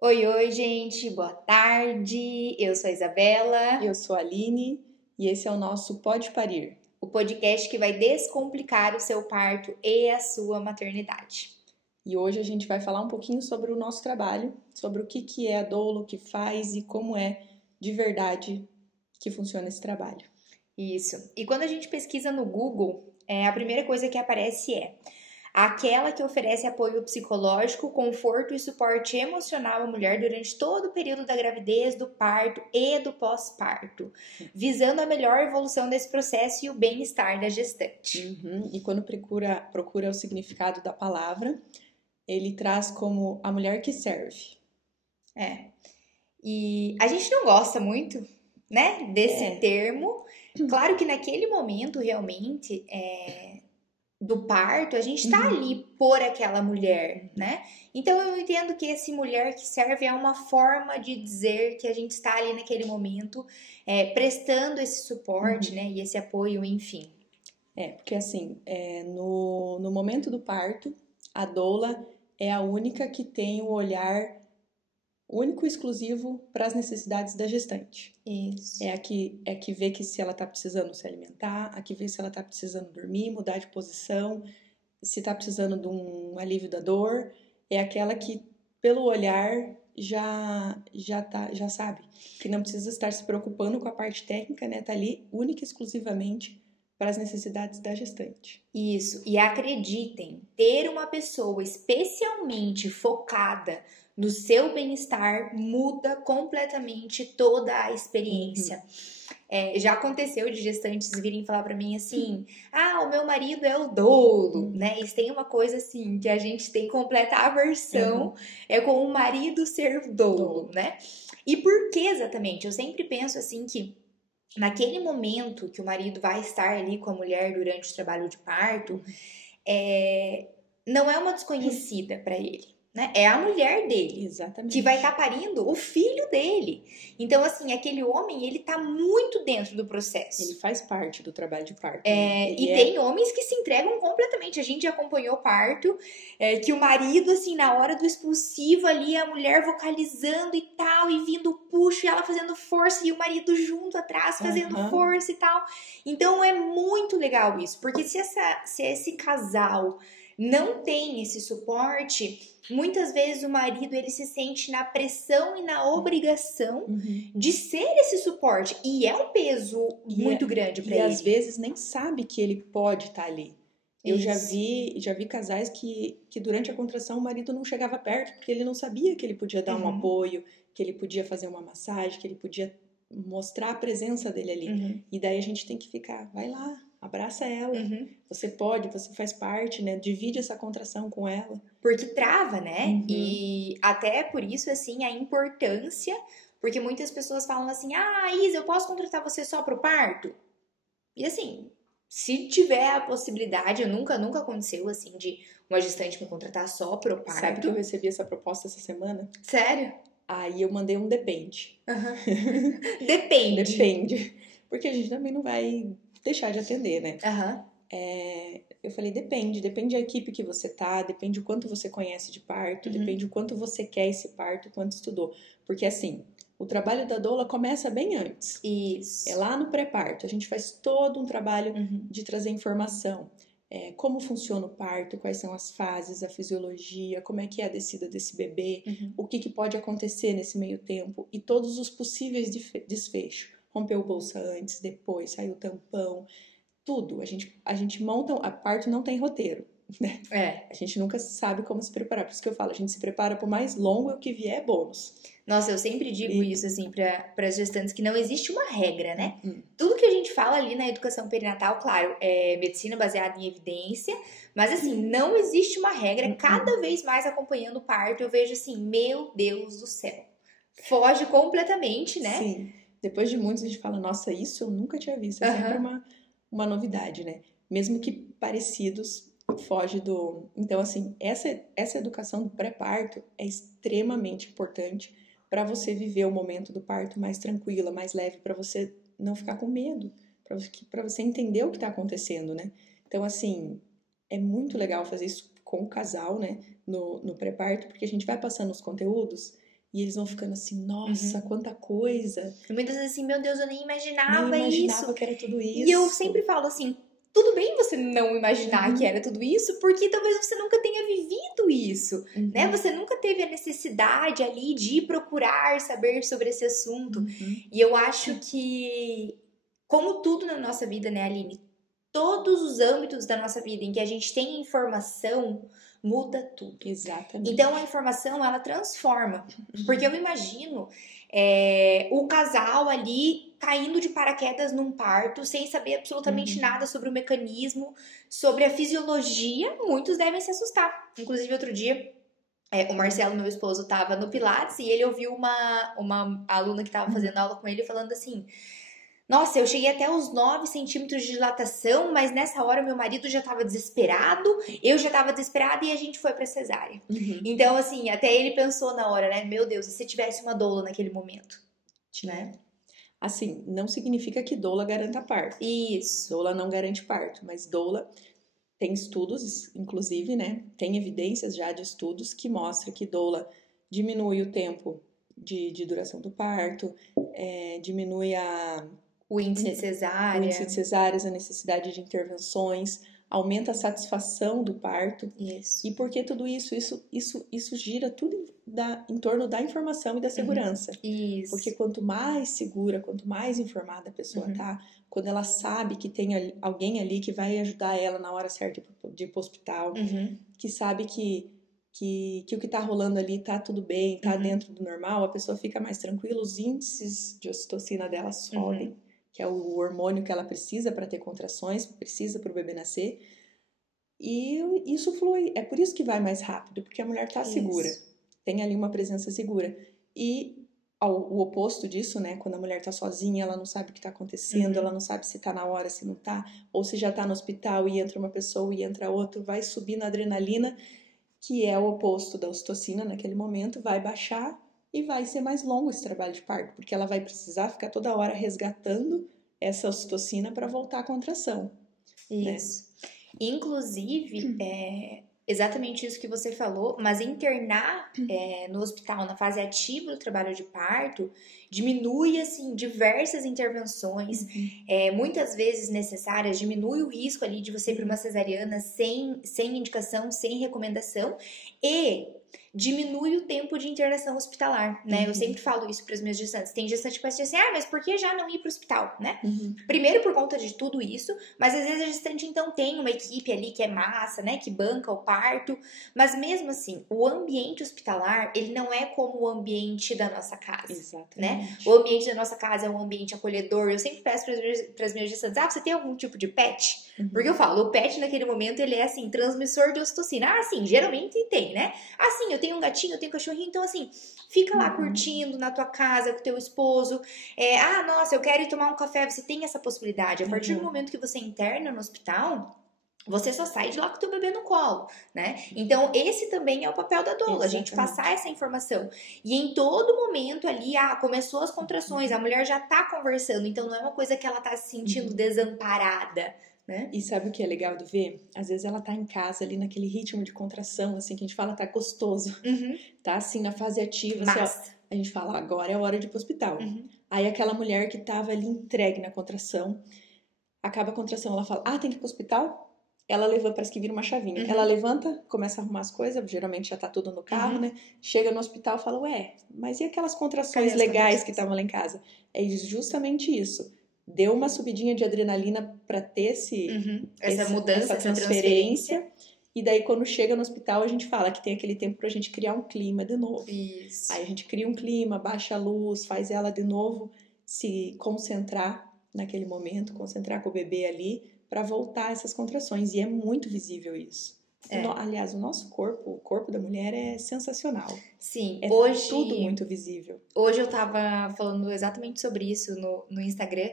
Oi, oi, gente, boa tarde. Eu sou a Isabela, Eu sou a Aline e esse é o nosso Pode Parir. o podcast que vai descomplicar o seu parto e a sua maternidade. E hoje a gente vai falar um pouquinho sobre o nosso trabalho, sobre o que é a doula, o que faz e como é de verdade que funciona esse trabalho. Isso. E quando a gente pesquisa no Google, a primeira coisa que aparece é aquela que oferece apoio psicológico, conforto e suporte emocional à mulher durante todo o período da gravidez, do parto e do pós-parto, visando a melhor evolução desse processo e o bem-estar da gestante. E quando procura o significado da palavra, ele traz como a mulher que serve. E a gente não gosta muito, né, desse É. termo. Claro que naquele momento, realmente, do parto, a gente tá ali por aquela mulher, né? Então eu entendo que esse mulher que serve é uma forma de dizer que a gente está ali naquele momento, prestando esse suporte, né, e esse apoio, enfim. Porque assim, no momento do parto, a doula é a única que tem o olhar único e exclusivo para as necessidades da gestante. Isso. É a que vê que se ela está precisando se alimentar, a que vê se ela está precisando dormir, mudar de posição, se está precisando de um alívio da dor, é aquela que, pelo olhar, já sabe que não precisa estar se preocupando com a parte técnica, né? Tá ali única e exclusivamente para as necessidades da gestante. Isso. E acreditem, ter uma pessoa especialmente focada no seu bem-estar muda completamente toda a experiência. Já aconteceu de gestantes virem falar pra mim assim: ah, o meu marido é o dolo, né? Isso tem uma coisa assim que a gente tem completa aversão, é com o marido ser o dolo, né? E por que exatamente? Eu sempre penso assim que naquele momento que o marido vai estar ali com a mulher durante o trabalho de parto, não é uma desconhecida para ele, né? É a mulher dele. Exatamente. Que vai estar parindo o filho dele. Então, assim, aquele homem, ele tá muito dentro do processo. Ele faz parte do trabalho de parto. Tem homens que se entregam completamente. A gente já acompanhou o parto, que o marido, assim, na hora do expulsivo ali, a mulher vocalizando e tal, e vindo puxo, e ela fazendo força, e o marido junto atrás fazendo força e tal. Então, é muito legal isso, porque se esse casal não tem esse suporte, muitas vezes o marido ele se sente na pressão e na obrigação de ser esse suporte, e é um peso muito grande para ele. E às vezes nem sabe que ele pode estar ali. Eu já vi casais que durante a contração o marido não chegava perto porque ele não sabia que ele podia dar um apoio, que ele podia fazer uma massagem, que ele podia mostrar a presença dele ali. E daí a gente tem que ficar, vai lá, abraça ela, você pode, você faz parte, né? Divide essa contração com ela. Porque trava, né? E até por isso, assim, a importância, porque muitas pessoas falam assim, ah, Isa, eu posso contratar você só pro parto? E assim, se tiver a possibilidade, nunca aconteceu, assim, de uma gestante me contratar só pro parto. Sabe que eu recebi essa proposta essa semana? Sério? Aí eu mandei um depende. Depende. Depende. Porque a gente também não vai deixar de atender, né? Eu falei, depende da equipe que você tá, depende o quanto você conhece de parto, depende o quanto você quer esse parto, quanto estudou. Porque assim, o trabalho da doula começa bem antes. Isso. É lá no pré-parto, a gente faz todo um trabalho de trazer informação. Como funciona o parto, quais são as fases, a fisiologia, como é que é a descida desse bebê, o que pode acontecer nesse meio tempo e todos os possíveis desfechos. Rompeu bolsa antes, depois, saiu tampão, tudo. A gente monta, a parto não tem roteiro, né? A gente nunca sabe como se preparar. Por isso que eu falo, a gente se prepara pro mais longo e o que vier é bônus. Nossa, eu sempre digo isso, assim, para as gestantes, que não existe uma regra, né? Tudo que a gente fala ali na educação perinatal, claro, é medicina baseada em evidência, mas, assim, não existe uma regra. Cada vez mais acompanhando o parto, eu vejo assim, meu Deus do céu. Foge completamente, né? Sim. Depois de muitos, a gente fala, nossa, isso eu nunca tinha visto. É sempre uma novidade, né? Mesmo que parecidos, foge do... Então, assim, essa educação do pré-parto é extremamente importante para você viver o momento do parto mais tranquila, mais leve, para você não ficar com medo, para você entender o que está acontecendo, né? Então, assim, é muito legal fazer isso com o casal, né? No pré-parto, porque a gente vai passando os conteúdos E eles vão ficando assim, nossa, quanta coisa. E muitas vezes assim, meu Deus, eu nem imaginava imaginava isso. que era tudo isso. E eu sempre falo assim, tudo bem você não imaginar que era tudo isso, porque talvez você nunca tenha vivido isso, né? Você nunca teve a necessidade ali de procurar saber sobre esse assunto. E eu acho que, como tudo na nossa vida, né, Aline? Todos os âmbitos da nossa vida em que a gente tem informação, muda tudo. Exatamente. Então a informação, ela transforma. Porque eu imagino o casal ali caindo de paraquedas num parto, sem saber absolutamente nada sobre o mecanismo, sobre a fisiologia. Muitos devem se assustar. Inclusive, outro dia, o Marcelo, meu esposo, estava no Pilates e ele ouviu uma aluna que estava fazendo aula com ele falando assim: nossa, eu cheguei até os 9 centímetros de dilatação, mas nessa hora meu marido já estava desesperado, eu já estava desesperada e a gente foi pra cesárea. Então, assim, até ele pensou na hora, né? Meu Deus, e se tivesse uma doula naquele momento? Né? Assim, não significa que doula garanta parto. Isso. Doula não garante parto, mas doula tem estudos, inclusive, né? Tem evidências já de estudos que mostram que doula diminui o tempo de duração do parto, diminui o índice de cesárea. O índice de cesáreas, a necessidade de intervenções, aumenta a satisfação do parto. Isso. E por que tudo isso? Isso gira tudo em torno da informação e da segurança. Isso. Porque quanto mais segura, quanto mais informada a pessoa tá, quando ela sabe que tem alguém ali que vai ajudar ela na hora certa de ir pro hospital, que sabe que o que tá rolando ali tá tudo bem, tá dentro do normal, a pessoa fica mais tranquila, os índices de ocitocina dela sobem, que é o hormônio que ela precisa para ter contrações, precisa para o bebê nascer. E isso flui. É por isso que vai mais rápido, porque a mulher tá segura. Tem ali uma presença segura. E o oposto disso, né? Quando a mulher tá sozinha, ela não sabe o que tá acontecendo, ela não sabe se tá na hora, se não tá, ou se já tá no hospital e entra uma pessoa e entra outra, vai subir na adrenalina, que é o oposto da ocitocina naquele momento, vai baixar e vai ser mais longo esse trabalho de parto, porque ela vai precisar ficar toda hora resgatando essa ocitocina para voltar à contração. Isso. Né? Inclusive, exatamente isso que você falou, mas internar no hospital, na fase ativa do trabalho de parto, diminui, assim, diversas intervenções, muitas vezes necessárias, diminui o risco ali de você ir para uma cesariana sem indicação, sem recomendação, e diminui o tempo de internação hospitalar, né? Eu sempre falo isso para as minhas gestantes. Tem gestante que pensa assim, mas por que já não ir para o hospital, né? Primeiro por conta de tudo isso, mas às vezes a gestante então tem uma equipe ali que é massa, né? Que banca o parto, mas mesmo assim, o ambiente hospitalar, ele não é como o ambiente da nossa casa. Exatamente. Né? O ambiente da nossa casa é um ambiente acolhedor. Eu sempre peço para as minhas gestantes, você tem algum tipo de pet? Porque eu falo, o pet naquele momento, ele é assim, transmissor de ocitocina. Sim, geralmente tem, né? Sim, eu tenho um gatinho, eu tenho um cachorrinho, então assim, fica lá curtindo na tua casa com teu esposo. Nossa, eu quero ir tomar um café, você tem essa possibilidade. A partir do momento que você interna no hospital, você só sai de lá com o teu bebê no colo, né? Então, esse também é o papel da doula, a gente passar essa informação. E em todo momento ali, começou as contrações, a mulher já tá conversando, então não é uma coisa que ela tá se sentindo desamparada, né? E sabe o que é legal de ver? Às vezes ela tá em casa ali naquele ritmo de contração, assim, que a gente fala, tá gostoso. Tá assim, na fase ativa, assim, a gente fala, agora é hora de ir pro hospital. Aí aquela mulher que tava ali entregue na contração, acaba a contração, ela fala, tem que ir pro hospital? Ela levanta, parece que vira uma chavinha. Ela levanta, começa a arrumar as coisas, geralmente já tá tudo no carro, né? Chega no hospital e fala, mas e aquelas contrações legais que estavam lá em casa? É justamente isso. Deu uma subidinha de adrenalina para ter essa mudança, essa transferência. E daí, quando chega no hospital, a gente fala que tem aquele tempo pra gente criar um clima de novo. Isso. Aí a gente cria um clima, baixa a luz, faz ela de novo se concentrar naquele momento, concentrar com o bebê ali, para voltar essas contrações. E é muito visível isso. Aliás, o nosso corpo, o corpo da mulher é sensacional. Sim, hoje tudo muito visível. Hoje eu tava falando exatamente sobre isso no Instagram,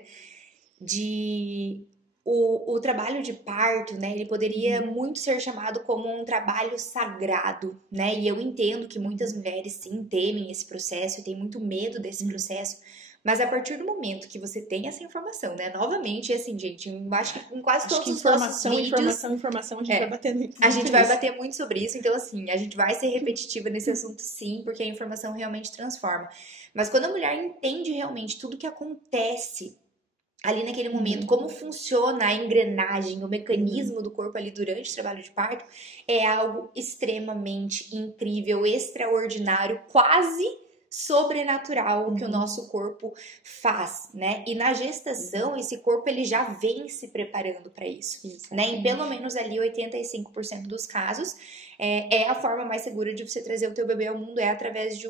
o trabalho de parto, né, ele poderia muito ser chamado como um trabalho sagrado, né, e eu entendo que muitas mulheres sim temem esse processo e têm muito medo desse processo, Mas a partir do momento que você tem essa informação, né? Novamente, assim, gente, eu acho que em quase todos os nossos vídeos... Informação, a gente vai bater muito A gente vai nisso. bater muito sobre isso, então assim, a gente vai ser repetitiva nesse assunto sim, porque a informação realmente transforma. Mas quando a mulher entende realmente tudo que acontece ali naquele momento, como funciona a engrenagem, o mecanismo do corpo ali durante o trabalho de parto, é algo extremamente incrível, extraordinário, quase sobrenatural o que o nosso corpo faz, né? E na gestação, esse corpo ele já vem se preparando para isso, né? Em pelo menos ali 85% dos casos, é a forma mais segura de você trazer o teu bebê ao mundo, é através de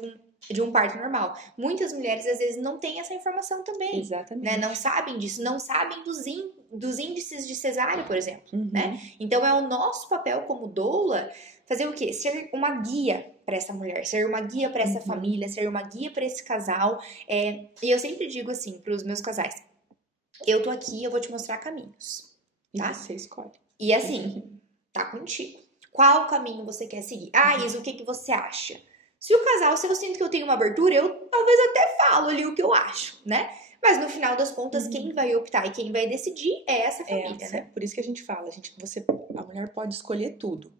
um parto normal. Muitas mulheres, às vezes, não têm essa informação também. Exatamente. Né? Não sabem disso, não sabem dos índices de cesárea, por exemplo. Né? Então, é o nosso papel como doula fazer o quê? Ser uma guia para essa mulher, ser uma guia para essa família, ser uma guia para esse casal. E eu sempre digo assim para os meus casais, eu tô aqui, eu vou te mostrar caminhos. Tá? E você escolhe. E assim, tá contigo. Qual caminho você quer seguir? Isa, o que você acha? Se o casal, se eu sinto que eu tenho uma abertura, eu talvez até falo ali o que eu acho, né? Mas no final das contas, quem vai optar e quem vai decidir é essa família, né? Por isso que a gente fala, a mulher pode escolher tudo.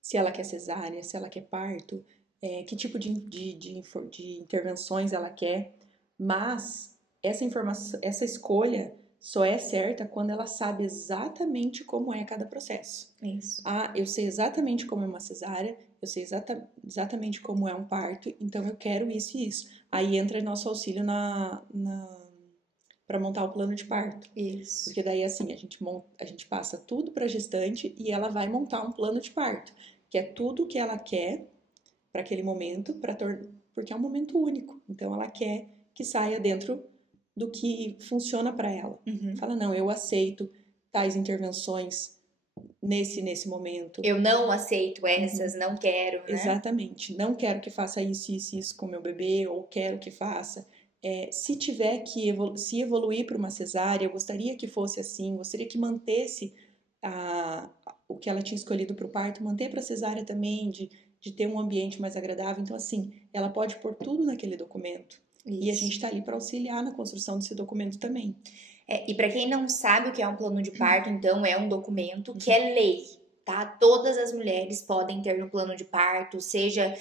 Se ela quer cesárea, se ela quer parto, que tipo de intervenções ela quer. Mas essa escolha só é certa quando ela sabe exatamente como é cada processo. Isso. Eu sei exatamente como é uma cesárea, eu sei exatamente como é um parto, então eu quero isso e isso. Aí entra nosso auxílio para montar o plano de parto. Isso. Porque daí assim, a gente passa tudo para a gestante e ela vai montar um plano de parto, que é tudo que ela quer para aquele momento, porque é um momento único. Então ela quer que saia dentro do que funciona para ela. Fala, não, eu aceito tais intervenções nesse momento. Eu não aceito essas, não quero, né? Exatamente. Não quero que faça isso com meu bebê, ou quero que faça. Se tiver que se evoluir para uma cesárea, eu gostaria que fosse assim, gostaria que mantesse o que ela tinha escolhido para o parto, manter para a cesárea também, de ter um ambiente mais agradável. Então, assim, ela pode pôr tudo naquele documento. Isso. E a gente está ali para auxiliar na construção desse documento também. E para quem não sabe o que é um plano de parto, então é um documento que é lei, tá? Todas as mulheres podem ter no plano de parto, seja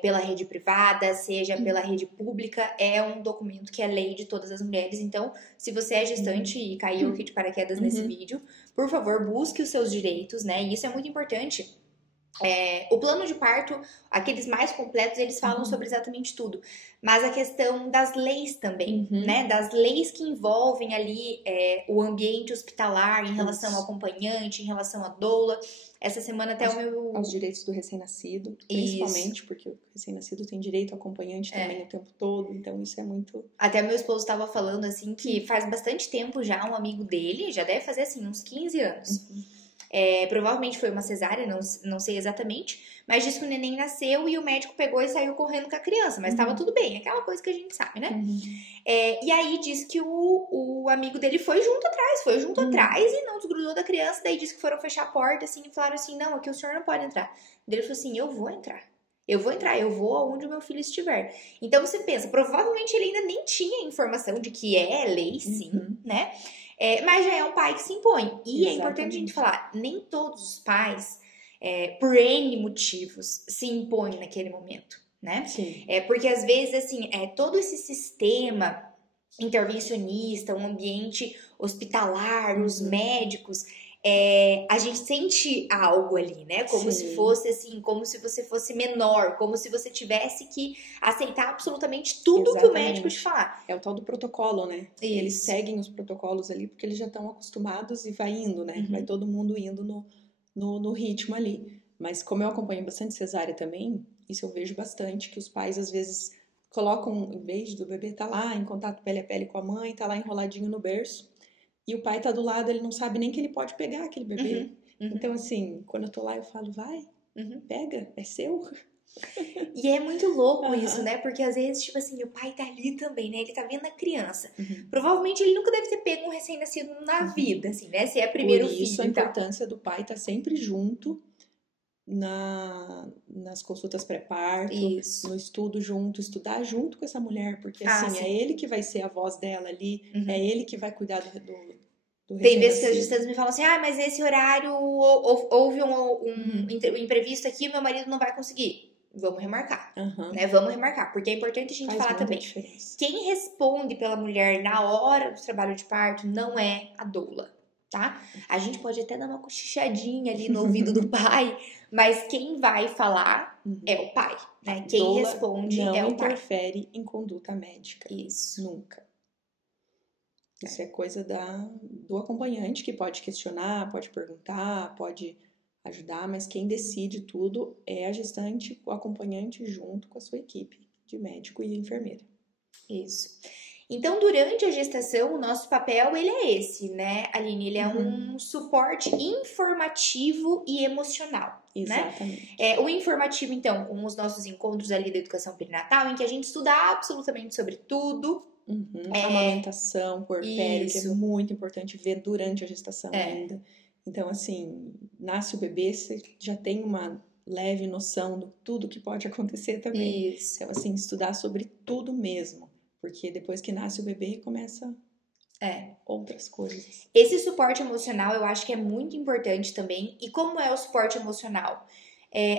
pela rede privada, seja pela rede pública, é um documento que é lei de todas as mulheres. Então, se você é gestante e caiu aqui de paraquedas nesse vídeo, por favor, busque os seus direitos, né? E isso é muito importante. O plano de parto, aqueles mais completos, eles falam sobre exatamente tudo. Mas a questão das leis também, né? Das leis que envolvem ali o ambiente hospitalar em relação ao acompanhante, em relação à doula. Essa semana até aos direitos do recém-nascido, principalmente, porque o recém-nascido tem direito ao acompanhante também o tempo todo, então isso é muito... Até meu esposo estava falando, assim, que faz bastante tempo já um amigo dele, já deve fazer, assim, uns 15 anos. Provavelmente foi uma cesárea, não sei exatamente, mas disse que o neném nasceu e o médico pegou e saiu correndo com a criança, mas tava tudo bem, aquela coisa que a gente sabe, né? E aí disse que o amigo dele foi junto atrás e não desgrudou da criança, daí disse que foram fechar a porta, assim, e falaram assim, não, aqui o senhor não pode entrar. Daí ele falou assim, eu vou entrar, eu vou aonde o meu filho estiver. Então você pensa, provavelmente ele ainda nem tinha informação de que é lei, sim, né? Mas já é um pai que se impõe. E é importante a gente falar, nem todos os pais, por N motivos, se impõem naquele momento, né? Sim. Porque às vezes, assim, todo esse sistema intervencionista, um ambiente hospitalar, os médicos, a gente sente algo ali, né? Como se fosse assim, como se você fosse menor, como se você tivesse que aceitar absolutamente tudo que o médico te falar. É o tal do protocolo, né? Isso. Eles seguem os protocolos ali porque eles já estão acostumados e vai indo, né? Vai todo mundo indo no ritmo ali. Mas como eu acompanho bastante cesárea também, isso eu vejo bastante, que os pais às vezes colocam, em vez do bebê tá lá em contato pele a pele com a mãe, tá lá enroladinho no berço, e o pai tá do lado, ele não sabe nem que ele pode pegar aquele bebê. Então, assim, quando eu tô lá, eu falo, vai, pega, é seu. E é muito louco isso, né? Porque às vezes, tipo assim, o pai tá ali também, né? Ele tá vendo a criança. Provavelmente ele nunca deve ter pego um recém-nascido na vida, assim, né? Se é primeiro filho. Por isso a importância do pai estar sempre junto nas consultas pré-parto, Isso. no estudo junto, estudar junto com essa mulher, porque assim, sim. é ele que vai ser a voz dela ali, é ele que vai cuidar do Tem vezes que as recém-nascido. gestantes me falam assim, mas esse horário houve um imprevisto aqui, meu marido não vai conseguir. Vamos remarcar, né? Vamos remarcar, porque é importante a gente falar também. Diferença. Quem responde pela mulher na hora do trabalho de parto não é a doula, tá? A gente pode até dar uma cochichadinha ali no ouvido do pai, mas quem vai falar é o pai, né? Quem doula responde não é o pai. interfere em conduta médica. Isso. Nunca. Isso é coisa do acompanhante, que pode questionar, pode perguntar, pode ajudar, mas quem decide tudo é a gestante, o acompanhante junto com a sua equipe de médico e enfermeira. Isso. Então, durante a gestação, o nosso papel, ele é esse, né, Aline? Ele é um suporte informativo e emocional, Exatamente. né? O informativo, então, com os nossos encontros ali da educação perinatal, em que a gente estuda absolutamente sobre tudo. Amamentação, puerpério, que é muito importante ver durante a gestação ainda. Então, assim, nasce o bebê, você já tem uma leve noção de tudo que pode acontecer também. Isso. Então, assim, estudar sobre tudo mesmo. Porque depois que nasce o bebê, começa outras coisas. Esse suporte emocional eu acho que é muito importante também. E como é o suporte emocional?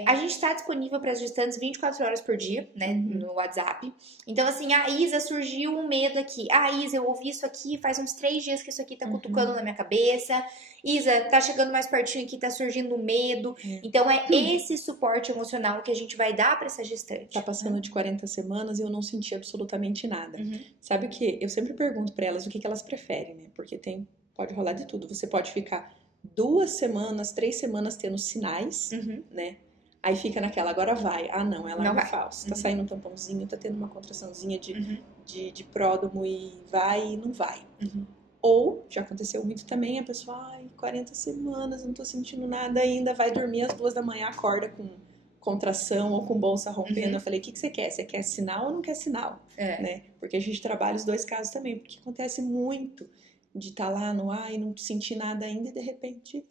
A gente está disponível para as gestantes 24 horas por dia, né, no WhatsApp. Então, assim, Isa, surgiu um medo aqui. Isa, eu ouvi isso aqui, faz uns 3 dias que isso aqui tá cutucando na minha cabeça. Isa, tá chegando mais pertinho aqui, tá surgindo medo. Então, é esse suporte emocional que a gente vai dar para essa gestante. Tá passando de 40 semanas e eu não senti absolutamente nada. Sabe o que? Eu sempre pergunto para elas o que elas preferem, né? Porque pode rolar de tudo. Você pode ficar 2 semanas, 3 semanas tendo sinais, né? Aí fica naquela, agora vai. Não, ela não falso. Tá saindo um tampãozinho, tá tendo uma contraçãozinha de pródromo e vai e não vai. Ou, já aconteceu muito também, a pessoa, 40 semanas, não tô sentindo nada ainda, vai dormir às 2 da manhã, acorda com contração ou com bolsa rompendo. Eu falei, o que você quer? Você quer sinal ou não quer sinal? Né? Porque a gente trabalha os 2 casos também, porque acontece muito de estar lá no e não sentir nada ainda e de repente...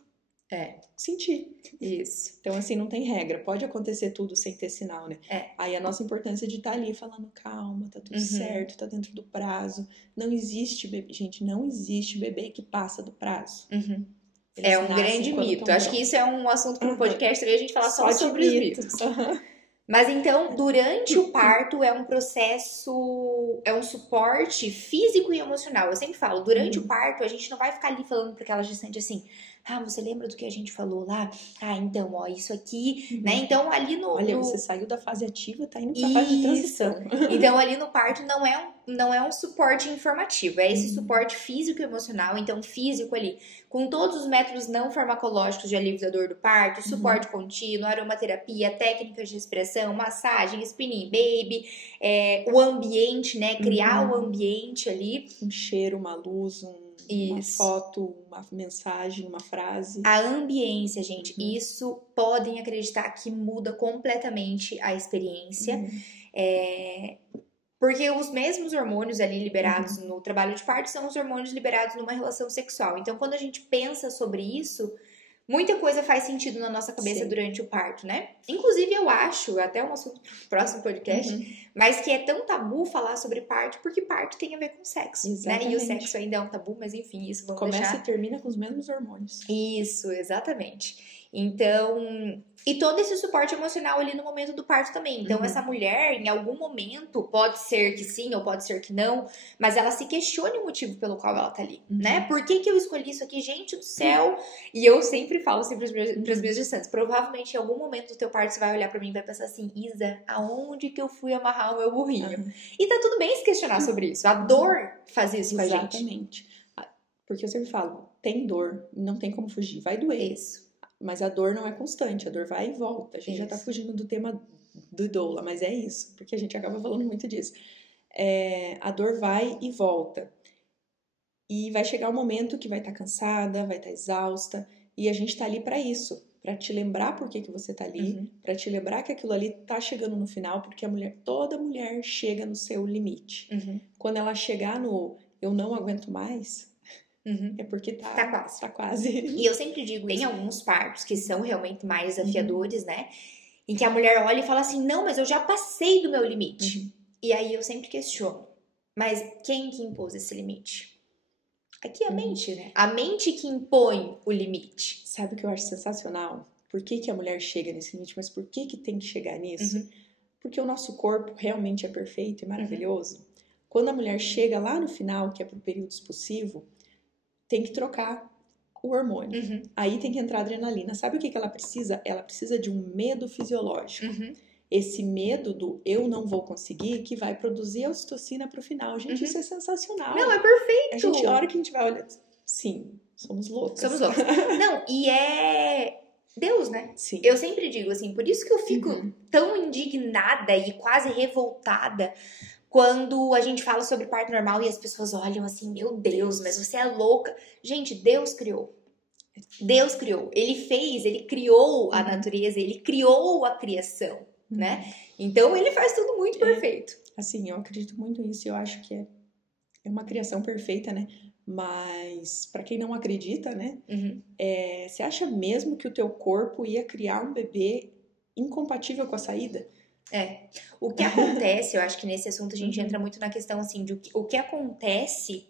sentir. Isso. Então, assim, não tem regra. Pode acontecer tudo sem ter sinal, né? Aí a nossa importância de estar ali falando, calma, tá tudo certo, tá dentro do prazo. Não existe bebê. Gente, não existe bebê que passa do prazo. É um grande mito. Acho que isso é um assunto para um podcast também, a gente falar só sobre os mitos. Mas então, durante o parto é um processo, é um suporte físico e emocional. Eu sempre falo, durante o parto a gente não vai ficar ali falando para aquela gestante assim, você lembra do que a gente falou lá? Então, isso aqui, né? Então, ali Olha, você saiu da fase ativa, tá indo pra fase de transição. Então, ali no parto não é um suporte informativo, é esse suporte físico e emocional. Então, físico ali, com todos os métodos não farmacológicos de alívio da dor do parto, suporte contínuo, aromaterapia, técnicas de respiração, massagem, spinning baby, o ambiente, né? Criar o ambiente ali. Um cheiro, uma luz, uma foto, uma mensagem, uma frase. A ambiência, gente, isso podem acreditar que muda completamente a experiência. Porque os mesmos hormônios ali liberados no trabalho de parto são os hormônios liberados numa relação sexual. Então, quando a gente pensa sobre isso, muita coisa faz sentido na nossa cabeça durante o parto, né? Inclusive, eu acho, até um assunto pro próximo podcast, mas que é tão tabu falar sobre parto, porque parto tem a ver com sexo, né? E o sexo ainda é um tabu, mas enfim, isso vamos deixar. Começa e termina com os mesmos hormônios. Isso, exatamente. Então, e todo esse suporte emocional ali no momento do parto também. Então, essa mulher, em algum momento, pode ser que sim ou pode ser que não, mas ela se questione o motivo pelo qual ela tá ali, né? Por que eu escolhi isso aqui? Gente do céu! E eu sempre falo assim pras minhas gestantes, provavelmente em algum momento do teu parto você vai olhar pra mim e vai pensar assim, Isa, aonde que eu fui amarrar o meu burrinho? E tá tudo bem se questionar sobre isso. A dor faz isso com a gente. Exatamente. Porque eu sempre falo, tem dor, não tem como fugir, vai doer. Isso. Mas a dor não é constante, a dor vai e volta. A gente já tá fugindo do tema do doula, mas é isso, porque a gente acaba falando muito disso. A dor vai e volta. E vai chegar um momento que vai estar cansada, vai estar exausta, e a gente tá ali para isso, para te lembrar por que você tá ali, para te lembrar que aquilo ali tá chegando no final, porque toda mulher chega no seu limite. Quando ela chegar no eu não aguento mais, é porque Tá quase. Tá quase. E eu sempre digo, tem alguns partos que são realmente mais desafiadores, né? Em que a mulher olha e fala assim, não, mas eu já passei do meu limite. E aí eu sempre questiono, mas quem que impôs esse limite? Aqui é a mente, né? A mente que impõe o limite. Sabe o que eu acho sensacional? Por que a mulher chega nesse limite? Mas por que tem que chegar nisso? Porque o nosso corpo realmente é perfeito e maravilhoso. Quando a mulher chega lá no final, que é pro período expulsivo, tem que trocar o hormônio. Aí tem que entrar a adrenalina. Sabe o que ela precisa? Ela precisa de um medo fisiológico. Esse medo do eu não vou conseguir, que vai produzir a ocitocina pro final. Gente, isso é sensacional. Não, é perfeito. A hora que a gente vai olhar... Sim, somos loucas. Somos loucas. Não, e é... Deus, né? Sim. Eu sempre digo assim, por isso que eu fico tão indignada e quase revoltada quando a gente fala sobre parto normal e as pessoas olham assim, meu Deus, mas você é louca. Gente, Deus criou. Deus criou. Ele fez, ele criou a natureza, ele criou a criação, né? Então, ele faz tudo muito perfeito. Assim, eu acredito muito nisso e eu acho que é uma criação perfeita, né? Mas, pra quem não acredita, né? Você acha mesmo que o teu corpo ia criar um bebê incompatível com a saída? O que acontece, eu acho que nesse assunto a gente entra muito na questão, assim, de o que acontece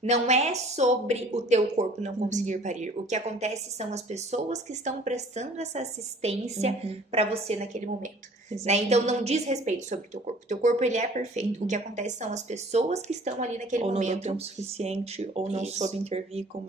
não é sobre o teu corpo não conseguir parir. O que acontece são as pessoas que estão prestando essa assistência pra você naquele momento. Né? Então, não diz respeito sobre o teu corpo. O teu corpo, ele é perfeito. O que acontece são as pessoas que estão ali naquele momento. Ou não deu tempo suficiente, ou não soube intervir com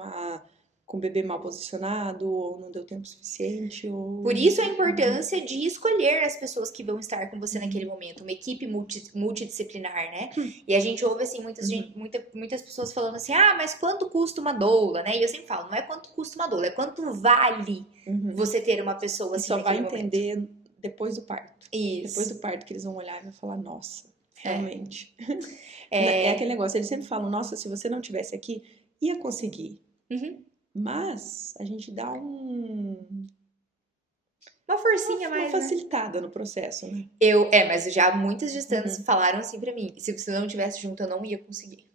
um bebê mal posicionado, ou não deu tempo suficiente. Ou... Por isso a importância de escolher as pessoas que vão estar com você naquele momento. Uma equipe multidisciplinar, né? E a gente ouve, assim, muitas pessoas falando assim, mas quanto custa uma doula, né? E eu sempre falo, não é quanto custa uma doula, é quanto vale você ter uma pessoa assim naquele momento. Só vai entender depois do parto. Isso. Depois do parto que eles vão olhar e vão falar, nossa, realmente. É aquele negócio, eles sempre falam, nossa, se você não tivesse aqui, ia conseguir. Mas a gente dá uma forcinha mais, uma facilitada no processo, né? Mas já muitas gestantes falaram assim pra mim, se você não tivesse junto, eu não ia conseguir.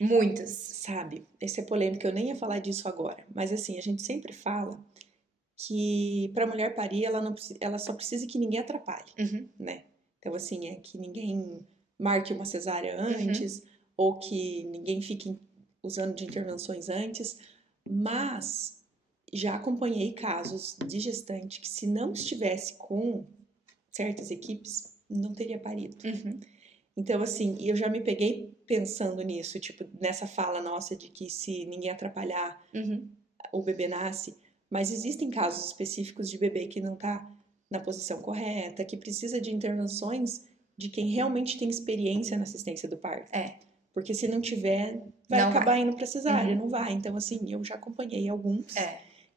Muitas. Sabe, esse é polêmico, eu nem ia falar disso agora. Mas assim, a gente sempre fala que pra mulher parir, ela só precisa que ninguém atrapalhe, né? Então assim, é que ninguém marque uma cesárea antes, ou que ninguém fique usando de intervenções antes. Mas já acompanhei casos de gestante que, se não estivesse com certas equipes, não teria parido. Então, assim, eu já me peguei pensando nisso, tipo, nessa fala nossa de que se ninguém atrapalhar, o bebê nasce. Mas existem casos específicos de bebê que não tá na posição correta, que precisa de intervenções de quem realmente tem experiência na assistência do parto. Porque se não tiver, vai acabar indo pra cesárea, não vai. Então, assim, eu já acompanhei alguns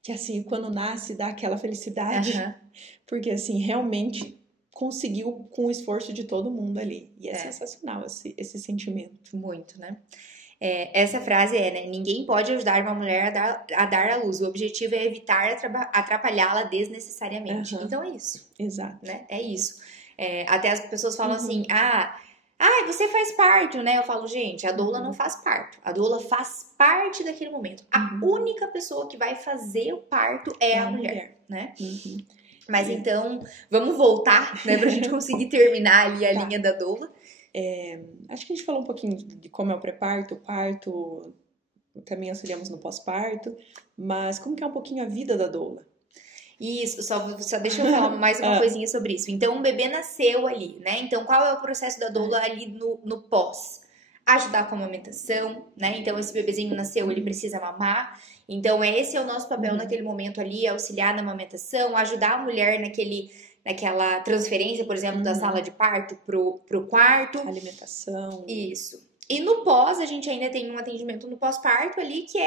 que, assim, quando nasce, dá aquela felicidade. Porque, assim, realmente conseguiu com o esforço de todo mundo ali. E é sensacional esse sentimento. Muito, né? Essa frase né? Ninguém pode ajudar uma mulher a dar à luz. O objetivo é evitar atrapalhá-la desnecessariamente. Então, é isso. Exato. Né? É isso. Até as pessoas falam assim, você faz parto, né? Eu falo, gente, a doula não faz parto. A doula faz parte daquele momento. A única pessoa que vai fazer o parto é a mulher, né? Mas então, vamos voltar, né? Pra gente conseguir terminar ali a linha da doula. Acho que a gente falou um pouquinho de como é o pré-parto, o parto, também auxiliamos no pós-parto. Mas como que é um pouquinho a vida da doula? Isso, só deixa eu falar mais uma coisinha sobre isso. Então, um bebê nasceu ali, né? Então, qual é o processo da doula ali no pós? Ajudar com a amamentação, né? Então, esse bebezinho nasceu, ele precisa mamar. Então, esse é o nosso papel naquele momento ali, auxiliar na amamentação, ajudar a mulher naquela transferência, por exemplo, da sala de parto pro quarto. Alimentação. Isso. E no pós, a gente ainda tem um atendimento no pós-parto ali, que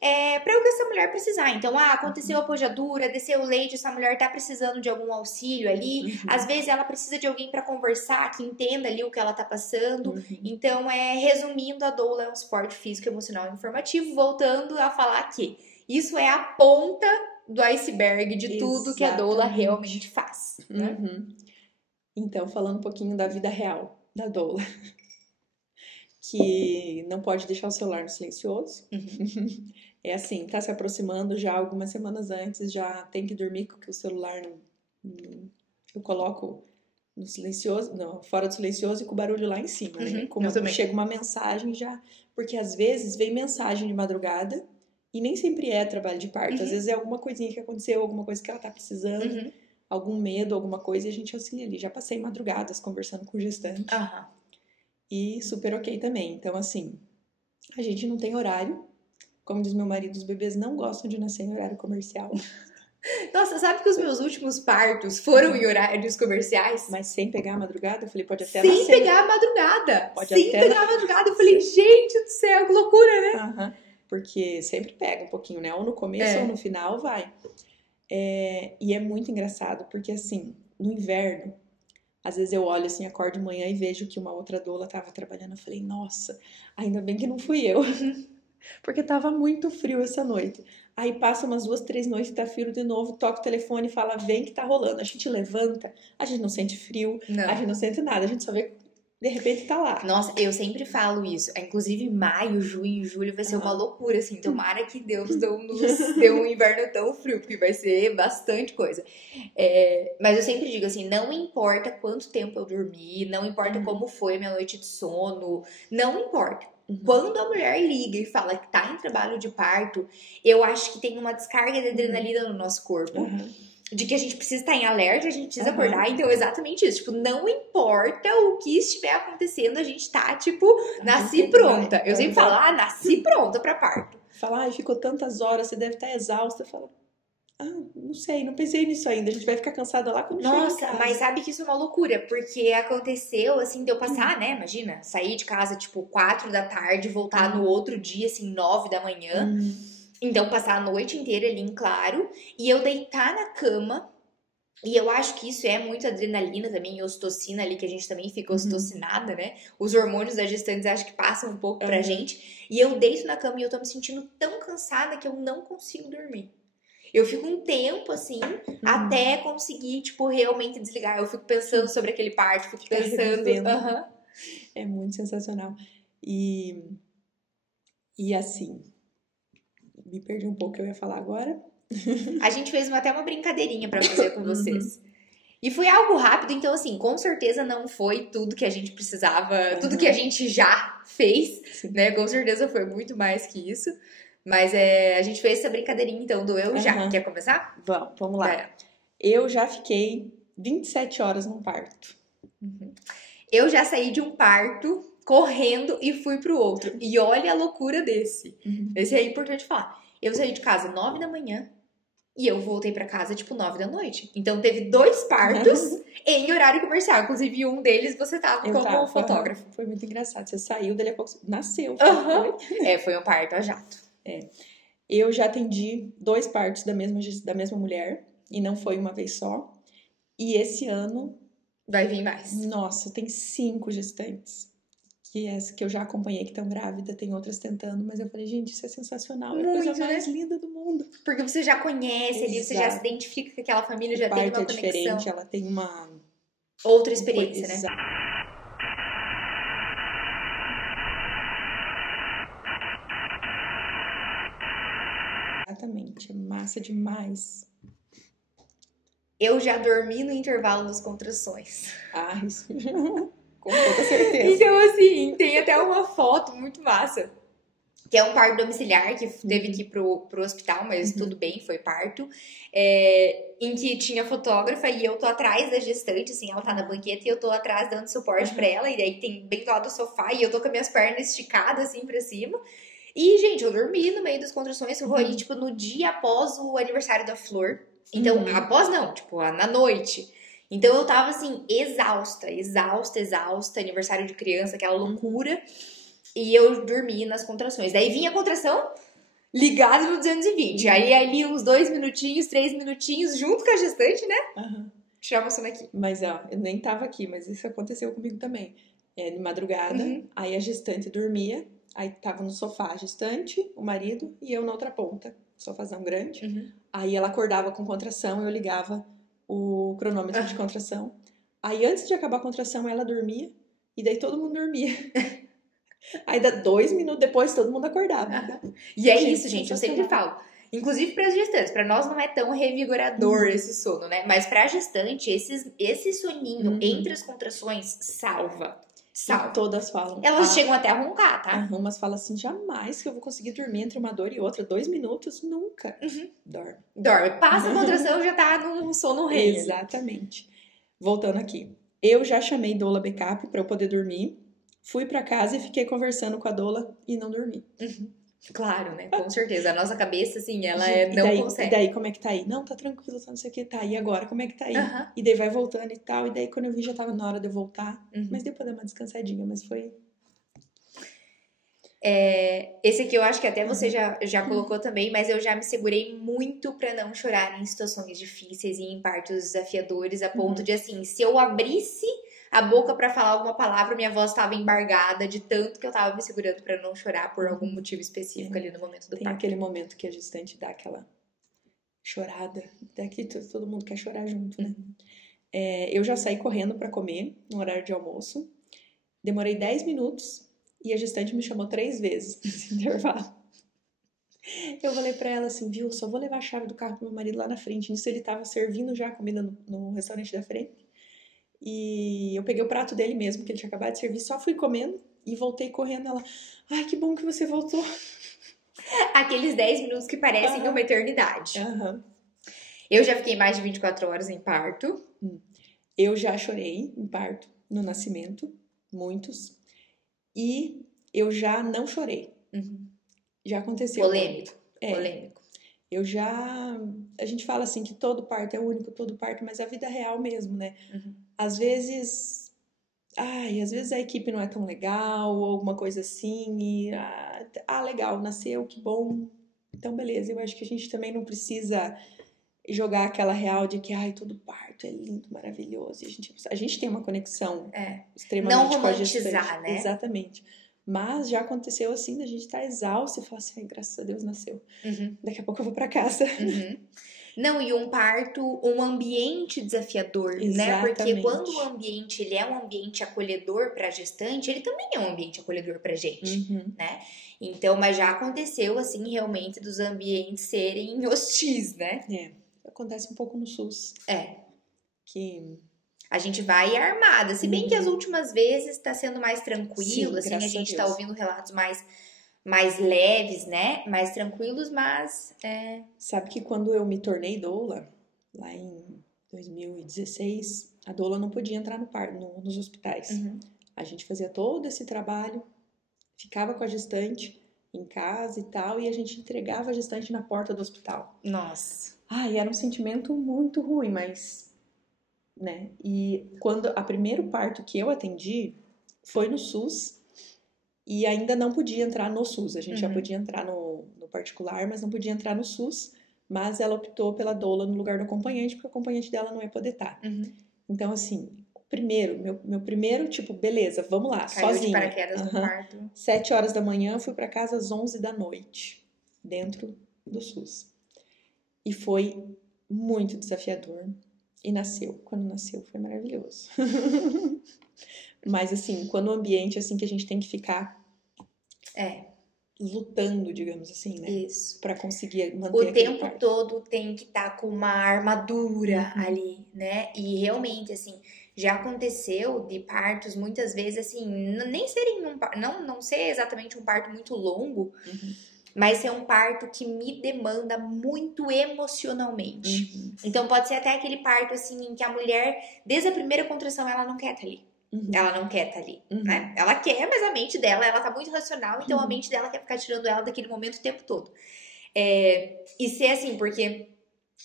para o que essa mulher precisar. Então, aconteceu a pojadura, desceu o leite, essa mulher tá precisando de algum auxílio ali. Às vezes, ela precisa de alguém para conversar, que entenda ali o que ela tá passando. Então, resumindo, a doula é um suporte físico, emocional e informativo. Voltando a falar que isso é a ponta do iceberg de tudo que a doula realmente faz. Né? Então, falando um pouquinho da vida real da doula. que não pode deixar o celular no silencioso. Uhum. É assim, tá se aproximando já algumas semanas antes, já tem que dormir com o celular eu coloco no silencioso, não, fora do silencioso e com o barulho lá em cima, né? Como chega uma mensagem já, porque às vezes vem mensagem de madrugada e nem sempre é trabalho de parto, às vezes é alguma coisinha que aconteceu, alguma coisa que ela tá precisando, algum medo, alguma coisa, e a gente auxilia ali. Já passei madrugadas conversando com o gestante. E super ok também. Então, assim, a gente não tem horário. Como diz meu marido, os bebês não gostam de nascer em horário comercial. Nossa, sabe que os meus últimos partos foram em horários comerciais? Mas sem pegar a madrugada? Eu falei, pode até sem nascer. Sem pegar a madrugada. Pode sem até pegar a madrugada. Eu falei, gente do céu, que loucura, né? Porque sempre pega um pouquinho, né? Ou no começo ou no final vai. E é muito engraçado, porque assim, no inverno, às vezes eu olho assim, acordo de manhã e vejo que uma outra doula tava trabalhando. Eu falei, nossa, ainda bem que não fui eu. Porque tava muito frio essa noite. Aí passa umas 2, 3 noites, tá frio de novo, toca o telefone e fala, vem que tá rolando. A gente levanta, a gente não sente frio, a gente não sente nada, a gente só vê, de repente tá lá. Nossa, eu sempre falo isso. Inclusive, maio, junho, julho vai ser uma loucura, assim. Tomara que Deus nos dê um inverno tão frio, porque vai ser bastante coisa. Mas eu sempre digo assim, não importa quanto tempo eu dormi, não importa como foi a minha noite de sono, não importa. Quando a mulher liga e fala que tá em trabalho de parto, eu acho que tem uma descarga de adrenalina no nosso corpo. De que a gente precisa estar em alerta, a gente precisa acordar. Então, é exatamente isso. Tipo, não importa o que estiver acontecendo, a gente tá, tipo, nasci pronta. Eu sempre falo, nasci pronta pra parto. Falar, ficou tantas horas, você deve estar exausta. Fala, não sei, não pensei nisso ainda. A gente vai ficar cansada lá quando chega em casa. Mas sabe que isso é uma loucura, porque aconteceu, assim, de eu passar, né? Imagina, sair de casa, tipo, 4 da tarde, voltar no outro dia, assim, 9 da manhã. Então, passar a noite inteira ali em claro, e eu deitar na cama, e eu acho que isso é muito adrenalina também, e ocitocina ali, que a gente também fica ocitocinada, né? Os hormônios da gestante acho que passam um pouco pra gente. E eu deito na cama e eu tô me sentindo tão cansada que eu não consigo dormir. Eu fico um tempo, assim, até conseguir, tipo, realmente desligar. Eu fico pensando sobre aquele parto, fico pensando... É muito sensacional. E assim, me perdi um pouco o que eu ia falar agora. A gente fez até uma brincadeirinha pra fazer com vocês. E foi algo rápido, então, assim, com certeza não foi tudo que a gente precisava, tudo que a gente já fez, né? Com certeza foi muito mais que isso. Mas a gente fez essa brincadeirinha, então, do eu já. Quer começar? Vamos lá. Eu já fiquei 27 horas num parto. Eu já saí de um parto correndo e fui pro outro. E olha a loucura desse. Esse é importante falar. Eu saí de casa 9 da manhã e eu voltei pra casa, tipo, 9 da noite. Então, teve 2 partos em horário comercial. Inclusive, um deles você tava como fotógrafo. Foi muito engraçado. Você saiu, dali a pouco nasceu. Foi um parto a jato. Eu já atendi 2 partos da mesma mulher. E não foi uma vez só. E esse ano... vai vir mais. Nossa, tem 5 gestantes. Que eu já acompanhei que estão grávidas. Tem outras tentando. Mas eu falei, gente, isso é sensacional. É a coisa mais linda do mundo. Porque você já conhece ali, você já se identifica com aquela família, já tem uma conexão. O parto é diferente, ela tem uma... outra experiência, né? Exatamente, é massa demais. Eu já dormi no intervalo das contrações. Isso com toda certeza. Então, assim, tem até uma foto muito massa. Que é um parto domiciliar, que teve que ir pro hospital, mas tudo bem, foi parto. Em que tinha fotógrafa e eu tô atrás da gestante, assim, ela tá na banqueta e eu tô atrás dando suporte pra ela. E daí tem bem do lado do sofá e eu tô com as minhas pernas esticadas, assim, pra cima. E, gente, eu dormi no meio das contrações, foi, tipo, no dia após o aniversário da Flor. Então, após não, tipo, na noite. Então, eu tava, assim, exausta, aniversário de criança, aquela loucura. E eu dormi nas contrações. Daí vinha a contração ligada no 220. Aí, ali, uns 2 minutinhos, 3 minutinhos, junto com a gestante, né? Tirava o sono aqui. Mas, ó, eu nem tava aqui, mas isso aconteceu comigo também. De madrugada, aí a gestante dormia. Aí tava no sofá a gestante, o marido e eu na outra ponta, sofazão grande. Aí ela acordava com contração, eu ligava o cronômetro de contração. Aí antes de acabar a contração, ela dormia e daí todo mundo dormia. Aí dá 2 minutos depois, todo mundo acordava. E é isso, gente, eu sempre falo. Inclusive para as gestantes, para nós não é tão revigorador esse sono, né? Mas para a gestante, esse soninho entre as contrações salva. E todas falam. Elas chegam até a roncar, tá? Umas falam assim, jamais que eu vou conseguir dormir entre uma dor e outra. 2 minutos, nunca. Dorme. Passa a contração, já tá no sono rei. Exatamente. Voltando aqui. Eu já chamei doula backup para eu poder dormir. Fui para casa e fiquei conversando com a doula e não dormi. Claro, né? Com certeza. A nossa cabeça, assim, ela consegue. E daí, como é que tá aí? Não, tá tranquilo, tá não sei o que. Tá, e agora, como é que tá aí? E daí vai voltando e tal. E daí, quando eu vi, já tava na hora de eu voltar. Mas deu pra dar uma descansadinha, mas foi... Esse aqui eu acho que até você já colocou também, mas eu já me segurei muito pra não chorar em situações difíceis e em partos desafiadores, a ponto de, assim, se eu abrisse a boca pra falar alguma palavra, minha voz estava embargada de tanto que eu tava me segurando pra não chorar por algum motivo específico ali no momento do parto. Tem aquele momento que a gestante dá aquela chorada, daqui todo mundo quer chorar junto, né? Eu já saí correndo pra comer no horário de almoço, demorei 10 minutos e a gestante me chamou 3 vezes nesse intervalo. Eu falei pra ela assim, viu, só vou levar a chave do carro pro meu marido lá na frente. Nisso ele tava servindo já a comida no restaurante da frente. E eu peguei o prato dele mesmo, que ele tinha acabado de servir, só fui comendo e voltei correndo. Ela, ai, que bom que você voltou. Aqueles 10 minutos que parecem uma eternidade. Eu já fiquei mais de 24 horas em parto. Eu já chorei em parto, no nascimento, muitos. E eu já não chorei. Já aconteceu. Polêmico. A gente fala assim que todo parto é único, todo parto, mas a vida real mesmo, né? Às vezes a equipe não é tão legal, ou alguma coisa assim, e legal, nasceu, que bom. Então, beleza, eu acho que a gente também não precisa jogar aquela real de que, todo parto é lindo, maravilhoso. E a gente tem uma conexão extremamente não romantizar, né? Exatamente. Mas já aconteceu assim, a gente tá exausto e fala assim, graças a Deus nasceu. Daqui a pouco eu vou pra casa. Não, e um parto, um ambiente desafiador, né? Porque quando o ambiente ele é um ambiente acolhedor pra gestante, ele também é um ambiente acolhedor pra gente, né? Então, mas já aconteceu, assim, realmente dos ambientes serem hostis, né? Acontece um pouco no SUS. Que... A gente vai armada. Se bem que as últimas vezes tá sendo mais tranquilo, assim, a gente tá ouvindo relatos mais leves, né? Mais tranquilos, mas... Sabe que quando eu me tornei doula, lá em 2016, a doula não podia entrar nos hospitais. A gente fazia todo esse trabalho, ficava com a gestante em casa e tal, e a gente entregava a gestante na porta do hospital. Nossa. Era um sentimento muito ruim, mas... né? E quando a primeiro parto que eu atendi foi no SUS e ainda não podia entrar no SUS. A gente já podia entrar no particular, mas não podia entrar no SUS. Mas ela optou pela doula no lugar do acompanhante, porque o acompanhante dela não ia poder estar. Então, assim, meu primeiro, tipo, beleza, vamos lá, caiu sozinha. De paraquedas no parto. 7 horas da manhã, fui pra casa às 11 da noite, dentro do SUS. E foi muito desafiador. E nasceu. Quando nasceu, foi maravilhoso. Mas, assim, quando o ambiente, assim, que a gente tem que ficar... lutando, digamos assim, né? Isso. Pra conseguir manter o tempo parto. todo tem que estar com uma armadura ali, né? E realmente, assim, já aconteceu de partos, muitas vezes, assim, nem serem não ser exatamente um parto muito longo, mas ser um parto que me demanda muito emocionalmente. Então, pode ser até aquele parto, assim, em que a mulher, desde a primeira contração, ela não quer estar ali. Ela não quer estar ali, né? Ela quer, mas a mente dela, ela tá muito racional, então a mente dela quer ficar tirando ela daquele momento o tempo todo. E ser assim, porque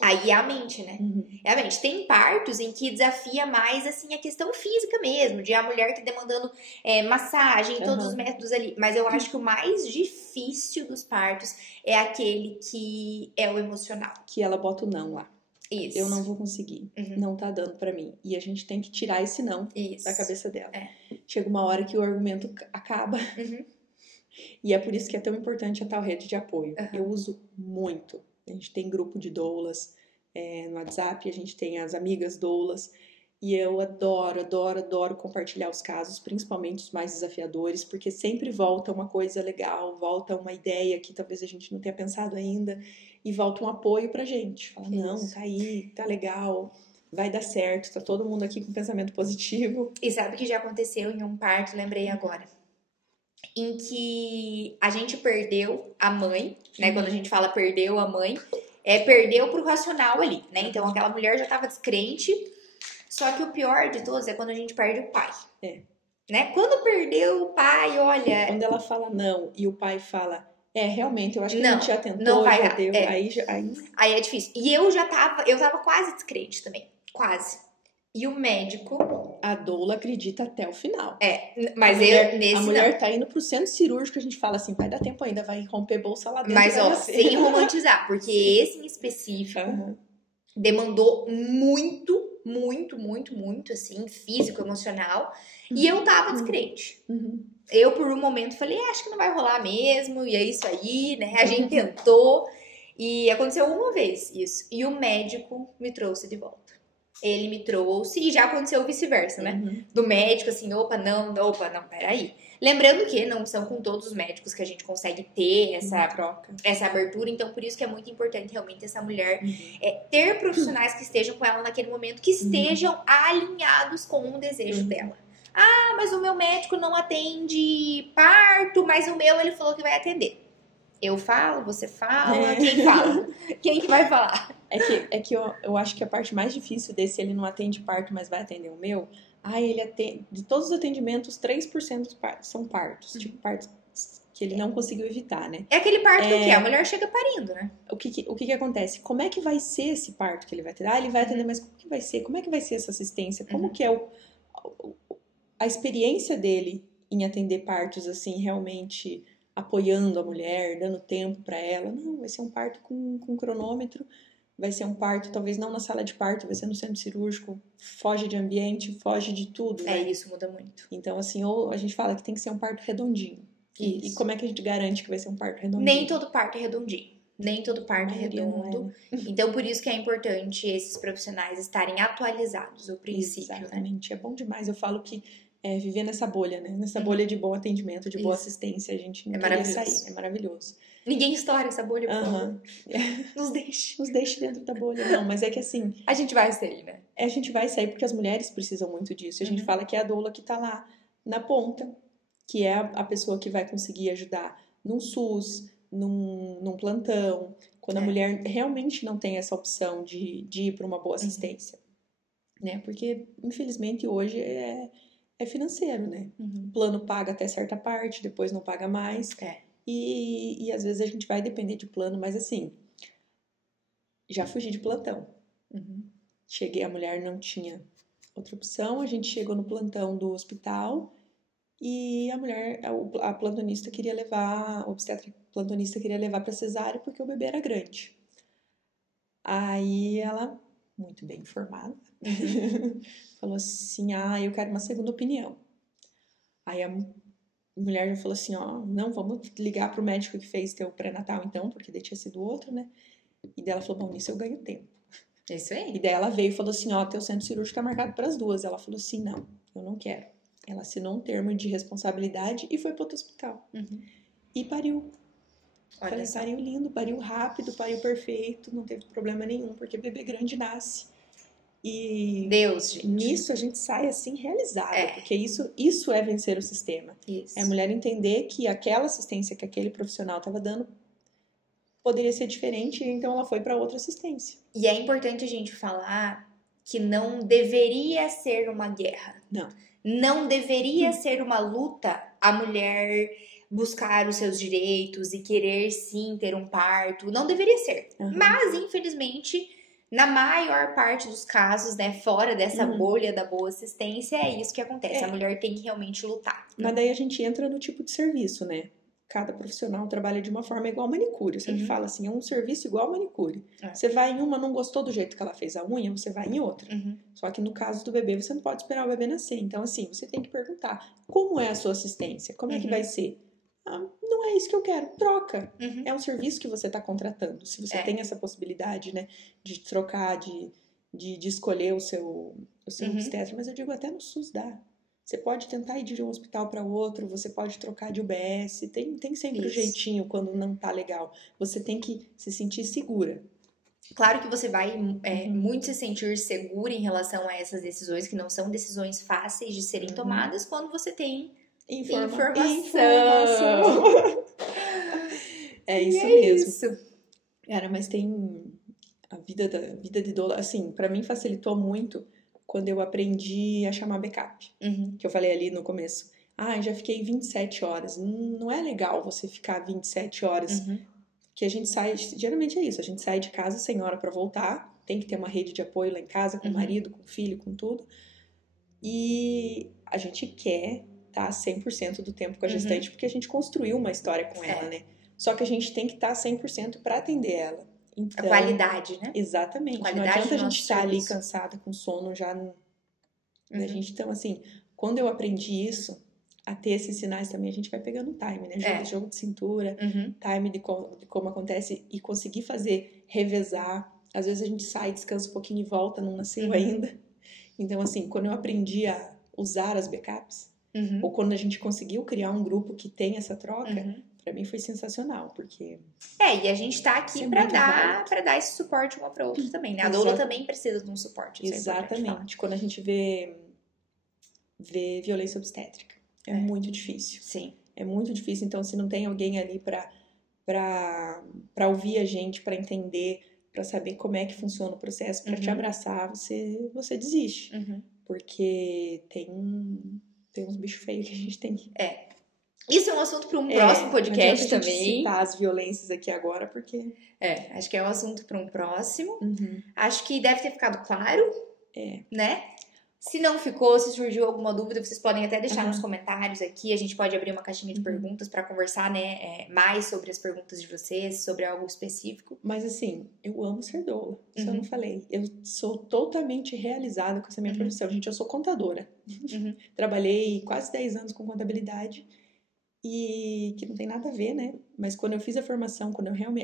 aí é a mente, né? É a mente. Tem partos em que desafia mais, assim, a questão física mesmo, de a mulher tá demandando massagem, todos os métodos ali. Mas eu acho que o mais difícil dos partos é aquele que é o emocional. Que ela bota o não lá. Isso. Eu não vou conseguir, não tá dando pra mim. E a gente tem que tirar esse não da cabeça dela. Chega uma hora que o argumento acaba. E é por isso que é tão importante a tal rede de apoio. Eu uso muito. A gente tem grupo de doulas no WhatsApp, a gente tem as amigas doulas. E eu adoro, adoro, adoro compartilhar os casos, principalmente os mais desafiadores, porque sempre volta uma coisa legal, volta uma ideia que talvez a gente não tenha pensado ainda, e volta um apoio pra gente. Fala, não, tá aí, tá legal, vai dar certo, tá todo mundo aqui com pensamento positivo. E sabe o que já aconteceu em um parto, lembrei agora, em que a gente perdeu a mãe, né? Quando a gente fala perdeu a mãe, perdeu pro racional ali, né? Então aquela mulher já tava descrente. Só que o pior de todos é quando a gente perde o pai. Né? Quando perdeu o pai, olha... Quando ela fala não e o pai fala, realmente, eu acho que não, a gente já tentou, não vai já dar. deu, Aí é difícil. E eu tava quase descrente também, quase. E o médico... A doula acredita até o final. Mas a mulher tá indo pro centro cirúrgico, a gente fala assim, vai dar tempo ainda, vai romper bolsa lá dentro. Mas, ó, sem romantizar, porque esse em específico demandou muito, assim, físico, emocional. E eu tava descrente. Eu, por um momento, falei, acho que não vai rolar mesmo, e é isso aí, né? A gente tentou. E aconteceu uma vez isso. E o médico me trouxe de volta. Ele me trouxe, e já aconteceu vice-versa, né? Do médico, assim, opa, não, peraí. Lembrando que não são com todos os médicos que a gente consegue ter essa troca, essa abertura. Então, por isso que é muito importante realmente essa mulher ter profissionais que estejam com ela naquele momento, que estejam alinhados com o desejo dela. Ah, mas o meu médico não atende parto, mas o meu ele falou que vai atender. Eu falo, você fala, quem fala? Quem que vai falar? É que eu acho que a parte mais difícil desse, ele não atende parto, mas vai atender o meu. Ele atende, de todos os atendimentos, 3% dos partos são partos. Tipo, partos que ele não conseguiu evitar, né? É aquele parto que a mulher chega parindo, né? O que acontece? Como é que vai ser esse parto que ele vai ter? Ele vai atender, mas como que vai ser? Como é que vai ser essa assistência? Como que é a experiência dele em atender partos, assim, realmente apoiando a mulher, dando tempo para ela? Não, vai ser um parto com cronômetro, vai ser um parto, talvez não na sala de parto, vai ser no centro cirúrgico, foge de ambiente, foge de tudo. Né? Isso muda muito. Então, assim, ou a gente fala que tem que ser um parto redondinho. E como é que a gente garante que vai ser um parto redondinho? Nem todo parto é redondinho. Nem todo parto é redondo. Então, por isso que é importante esses profissionais estarem atualizados, o princípio. Exatamente. Né? É bom demais. Eu falo que viver nessa bolha, né? Nessa bolha de bom atendimento, de boa assistência, a gente não queria sair. É maravilhoso. Ninguém estoura essa bolha, por favor. Nos deixe. Nos deixe dentro da bolha. Não, mas é que assim... A gente vai sair, né? A gente vai sair porque as mulheres precisam muito disso. A gente fala que é a doula que tá lá na ponta, que é a pessoa que vai conseguir ajudar num SUS, num plantão, quando a mulher realmente não tem essa opção de ir para uma boa assistência. Né? Porque, infelizmente, hoje é financeiro, né? O plano paga até certa parte, depois não paga mais. E às vezes a gente vai depender de plano, mas assim, já fugi de plantão. Cheguei, a mulher não tinha outra opção, a gente chegou no plantão do hospital e a plantonista queria levar, a obstetra plantonista queria levar para cesárea porque o bebê era grande. Aí ela, muito bem informada, falou assim, eu quero uma segunda opinião. Aí a mulher já falou assim, não, vamos ligar pro médico que fez teu pré-natal então, porque daí tinha sido outro, né? E daí ela falou, bom, nisso eu ganho tempo. Isso aí. E daí ela veio e falou assim, teu centro cirúrgico tá marcado para as 2. Ela falou assim, não, eu não quero. Ela assinou um termo de responsabilidade e foi para outro hospital. E pariu. Falei, pariu lindo, pariu rápido, pariu perfeito, não teve problema nenhum, porque bebê grande nasce. E Deus, gente. Nisso a gente sai assim realizada, porque isso é vencer o sistema. Isso. É a mulher entender que aquela assistência que aquele profissional estava dando poderia ser diferente, então ela foi para outra assistência. E é importante a gente falar que não deveria ser uma guerra. Não deveria ser uma luta a mulher buscar os seus direitos e querer sim ter um parto. Não deveria ser. Mas, infelizmente, na maior parte dos casos, né, fora dessa bolha da boa assistência, é isso que acontece. A mulher tem que realmente lutar. Mas daí a gente entra no tipo de serviço, né? Cada profissional trabalha de uma forma igual a manicure. Você fala assim, é um serviço igual a manicure. Você vai em uma, não gostou do jeito que ela fez a unha, você vai em outra. Só que no caso do bebê, você não pode esperar o bebê nascer. Então, assim, você tem que perguntar, como é a sua assistência? Como é que vai ser? Não é isso que eu quero, troca. É um serviço que você está contratando. Se você tem essa possibilidade, né, de trocar, de escolher o seu obstetra, mas eu digo até no SUS dá. Você pode tentar ir de um hospital para outro, você pode trocar de UBS, tem sempre o jeitinho quando não tá legal. Você tem que se sentir segura. Claro que você vai muito se sentir segura em relação a essas decisões, que não são decisões fáceis de serem tomadas, quando você tem informação. É isso mesmo. Isso. Cara, mas tem a vida de doula, assim, pra mim facilitou muito quando eu aprendi a chamar backup. Que eu falei ali no começo. Já fiquei 27 horas. Não é legal você ficar 27 horas. Que a gente sai, geralmente é isso, a gente sai de casa sem hora pra voltar, tem que ter uma rede de apoio lá em casa, com o marido, com o filho, com tudo. E a gente quer estar 100% do tempo com a gestante, porque a gente construiu uma história com ela, né? Só que a gente tem que estar 100% pra atender ela. Então, a qualidade, né? Exatamente. Não adianta a gente estar ali cansada, com sono, já... A gente, então, assim, quando eu aprendi isso, a ter esses sinais também, a gente vai pegando time, né? Jogo de cintura, time de como acontece, e conseguir fazer, revezar. Às vezes a gente sai, descansa um pouquinho e volta, não nasceu ainda. Então, assim, quando eu aprendi a usar as backups, ou quando a gente conseguiu criar um grupo que tem essa troca, pra mim foi sensacional, porque... e a gente tá aqui pra dar esse suporte uma pra outra também, né? A doula também precisa de um suporte. Exatamente. Quando a gente vê violência obstétrica. É muito difícil. Sim. É muito difícil. Então, se não tem alguém ali pra ouvir a gente, pra entender, pra saber como é que funciona o processo, pra te abraçar, você desiste. Porque tem uns bichos feios que a gente tem que... Isso é um assunto para um próximo podcast também. Não adianta citar as violências aqui agora, porque... acho que é um assunto para um próximo. Acho que deve ter ficado claro, né? Se não ficou, se surgiu alguma dúvida, vocês podem até deixar nos comentários aqui. A gente pode abrir uma caixinha de perguntas para conversar, né, mais sobre as perguntas de vocês, sobre algo específico. Mas assim, eu amo ser doula. Isso eu não falei. Eu sou totalmente realizada com essa minha profissão. Gente, eu sou contadora. Trabalhei quase 10 anos com contabilidade. E que não tem nada a ver, né? Mas quando eu fiz a formação,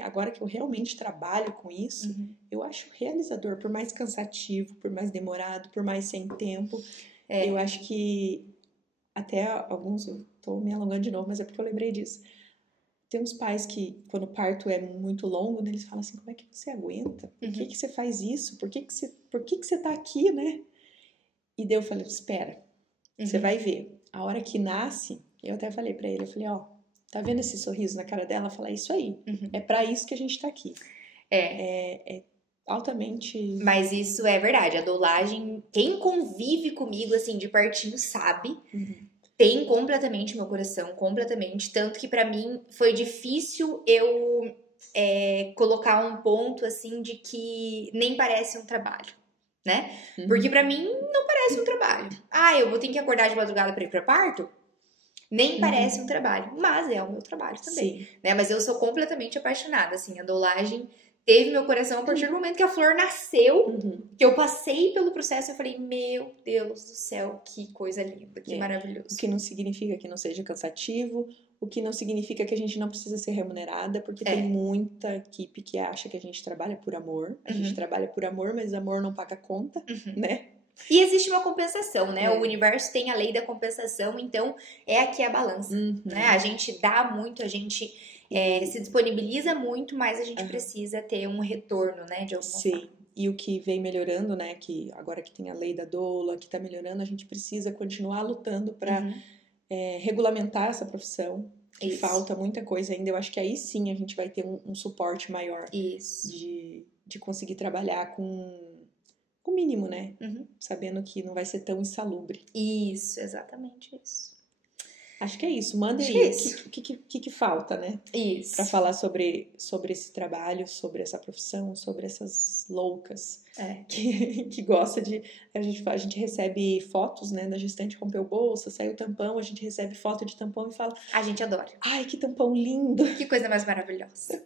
agora que eu realmente trabalho com isso, eu acho realizador, por mais cansativo, por mais demorado, por mais sem tempo. Eu acho que até alguns, eu tô me alongando de novo, mas é porque eu lembrei disso. Tem uns pais que, quando o parto é muito longo, eles falam assim, como é que você aguenta? Por que você faz isso? Por que você tá aqui, né? E daí eu falei, espera, você vai ver. A hora que nasce... Eu até falei pra ele, eu falei, tá vendo esse sorriso na cara dela? Eu falei, é isso aí, é pra isso que a gente tá aqui. É altamente... Mas isso é verdade, a doulagem, quem convive comigo, assim, de pertinho sabe, tem completamente meu coração, completamente, tanto que pra mim foi difícil eu colocar um ponto, assim, de que nem parece um trabalho, né? Porque pra mim não parece um trabalho. Eu vou ter que acordar de madrugada pra ir pra parto? Nem parece um trabalho, mas é o meu trabalho também, né? Mas eu sou completamente apaixonada, assim, a doulagem teve meu coração a partir do momento que a Flor nasceu, que eu passei pelo processo, eu falei, meu Deus do céu, que coisa linda, que maravilhoso. O que não significa que não seja cansativo, o que não significa que a gente não precisa ser remunerada, porque tem muita equipe que acha que a gente trabalha por amor, a gente trabalha por amor, mas amor não paga conta, né? E existe uma compensação, né? O universo tem a lei da compensação, então é aqui a balança, né? A gente dá muito, a gente se disponibiliza muito, mas a gente precisa ter um retorno, né? De alguma forma. E o que vem melhorando, né? Que agora que tem a lei da doula, que tá melhorando, a gente precisa continuar lutando para regulamentar essa profissão. Que falta muita coisa ainda. Eu acho que aí sim a gente vai ter um suporte maior de conseguir trabalhar com o mínimo, né? Sabendo que não vai ser tão insalubre. Isso, exatamente isso. Acho que é isso. Manda aí o que falta, né? Isso. Pra falar sobre esse trabalho, sobre essa profissão, sobre essas loucas que gosta de... A gente recebe fotos, né? Da gestante rompeu bolsa, saiu tampão, a gente recebe foto de tampão e fala... A gente adora. Ai, que tampão lindo! Que coisa mais maravilhosa.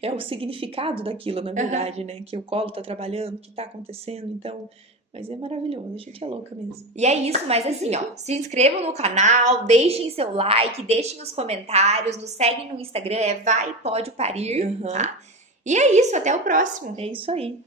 É o significado daquilo, na verdade, né? Que o colo tá trabalhando, que tá acontecendo, então... Mas é maravilhoso, a gente é louca mesmo. E é isso, mas assim, se inscrevam no canal, deixem seu like, deixem os comentários, nos seguem no Instagram, Vai Pode Parir, tá? E é isso, até o próximo. É isso aí.